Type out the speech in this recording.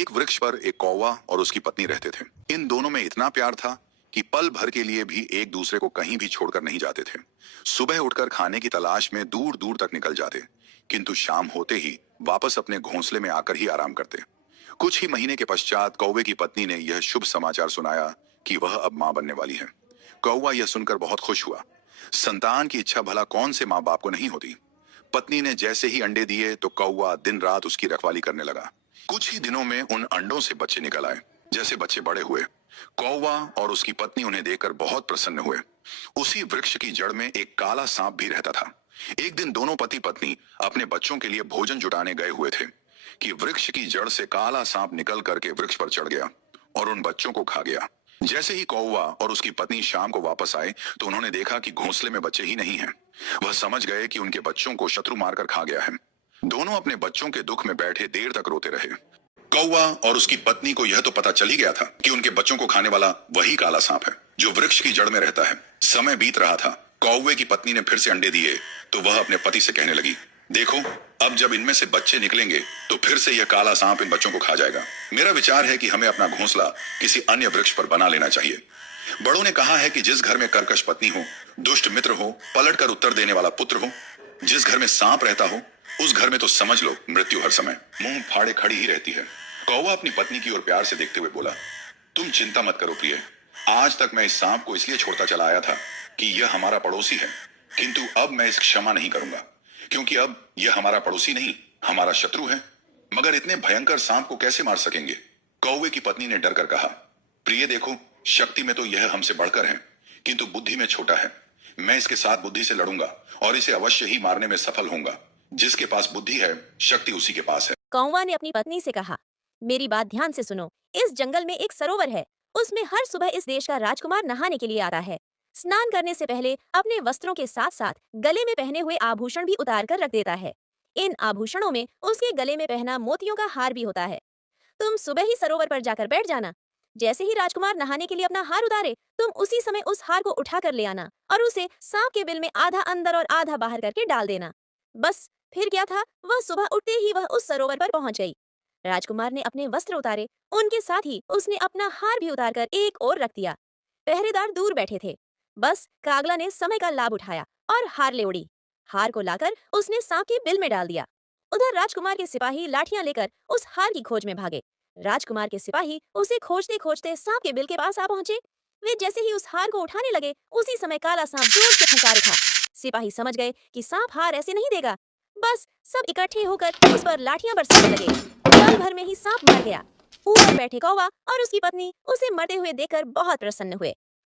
एक वृक्ष पर एक कौवा और उसकी पत्नी रहते थे। इन दोनों में इतना प्यार था कि पल भर के लिए भी एक दूसरे को कहीं भी छोड़कर नहीं जाते थे। सुबह उठकर खाने की तलाश में दूर दूर तक निकल जाते, किंतु शाम होते ही वापस अपने घोंसले में आकर ही आराम करते। कुछ ही महीने के पश्चात कौवे की पत्नी ने यह शुभ समाचार सुनाया कि वह अब मां बनने वाली है। कौवा यह सुनकर बहुत खुश हुआ। संतान की इच्छा भला कौन से माँ बाप को नहीं होती। पत्नी ने जैसे ही अंडे दिए तो कौवा दिन रात उसकी रखवाली करने लगा। कुछ ही दिनों में उन अंडों से बच्चे निकल आए। जैसे बच्चे बड़े हुए, कौवा और उसकी पत्नी उन्हें देखकर बहुत प्रसन्न हुए। उसी वृक्ष की जड़ में एक काला सांप भी रहता था। एक दिन दोनों पति पत्नी अपने बच्चों के लिए भोजन जुटाने गए हुए थे कि वृक्ष की जड़ से काला सांप निकल करके वृक्ष पर चढ़ गया और उन बच्चों को खा गया। जैसे ही कौवा और उसकी पत्नी शाम को वापस आए तो उन्होंने देखा कि घोंसले में बच्चे ही नहीं हैं। वह समझ गए कि उनके बच्चों को शत्रु मारकर खा गया है। दोनों अपने बच्चों के दुख में बैठे देर तक रोते रहे। कौवा और उसकी पत्नी को यह तो पता चल ही गया था कि उनके बच्चों को खाने वाला वही काला सांप है जो वृक्ष की जड़ में रहता है। समय बीत रहा था। कौवे की पत्नी ने फिर से अंडे दिए तो वह अपने पति से कहने लगी, देखो, अब जब इनमें से बच्चे निकलेंगे तो फिर से यह काला सांप इन बच्चों को खा जाएगा। मेरा विचार है कि हमें अपना घोंसला किसी अन्य वृक्ष पर बना लेना चाहिए। बड़ों ने कहा है कि जिस घर में कर्कश पत्नी हो, दुष्ट मित्र हो, पलटकर उत्तर देने वाला पुत्र हो, जिस घर में सांप रहता हो, उस घर में तो समझ लो मृत्यु हर समय मुंह फाड़े खड़ी ही रहती है। कौवा अपनी पत्नी की ओर प्यार से देखते हुए बोला, तुम चिंता मत करो प्रिय। आज तक मैं इस सांप को इसलिए छोड़ता चला आया था कि यह हमारा पड़ोसी है, किंतु अब मैं इस क्षमा नहीं करूंगा, क्योंकि अब यह हमारा पड़ोसी नहीं, हमारा शत्रु है। मगर इतने भयंकर सांप को कैसे मार सकेंगे? कौवे की पत्नी ने डर कर कहा, प्रिय देखो, शक्ति में तो यह हमसे बढ़कर है, किंतु बुद्धि में छोटा है। मैं इसके साथ बुद्धि से लड़ूंगा और इसे अवश्य ही मारने में सफल होऊंगा। जिसके पास बुद्धि है, शक्ति उसी के पास है। कौवा ने अपनी पत्नी से कहा, मेरी बात ध्यान से सुनो। इस जंगल में एक सरोवर है। उसमें हर सुबह इस देश का राजकुमार नहाने के लिए आता है। स्नान करने से पहले अपने वस्त्रों के साथ साथ गले में पहने हुए आभूषण भी उतार कर रख देता है। इन आभूषणों में उसके गले में पहना मोतियों का हार भी होता है। तुम सुबह ही सरोवर पर जाकर बैठ जाना। जैसे ही राजकुमार नहाने के लिए अपना हार उतारे, तुम उसी समय उस हार को उठा कर ले आना और उसे सांप के बिल में आधा अंदर और आधा बाहर करके डाल देना। बस फिर क्या था, वह सुबह उठते ही वह उस सरोवर पर पहुंच गई। राजकुमार ने अपने वस्त्र उतारे, उनके साथ ही उसने अपना हार भी उतारकर एक ओर रख दिया। पहरेदार दूर बैठे थे। बस कागला ने समय का लाभ उठाया और हार ले उड़ी। हार को लाकर उसने सांप के बिल में डाल दिया। उधर राजकुमार के सिपाही लाठियां लेकर उस हार की खोज में भागे। राजकुमार के सिपाही उसे खोजते खोजते सांप के बिल के पास आ पहुंचे। वे जैसे ही उस हार को उठाने लगे, उसी समय काला सांप जोर से फंकार उठा। सिपाही समझ गए कि सांप हार ऐसे नहीं देगा। बस सब इकट्ठे होकर उस पर लाठियां बरसाने लगे। पल भर में ही सांप मर गया। ऊपर बैठे कौवा और उसकी पत्नी उसे मरते हुए देखकर बहुत प्रसन्न हुए।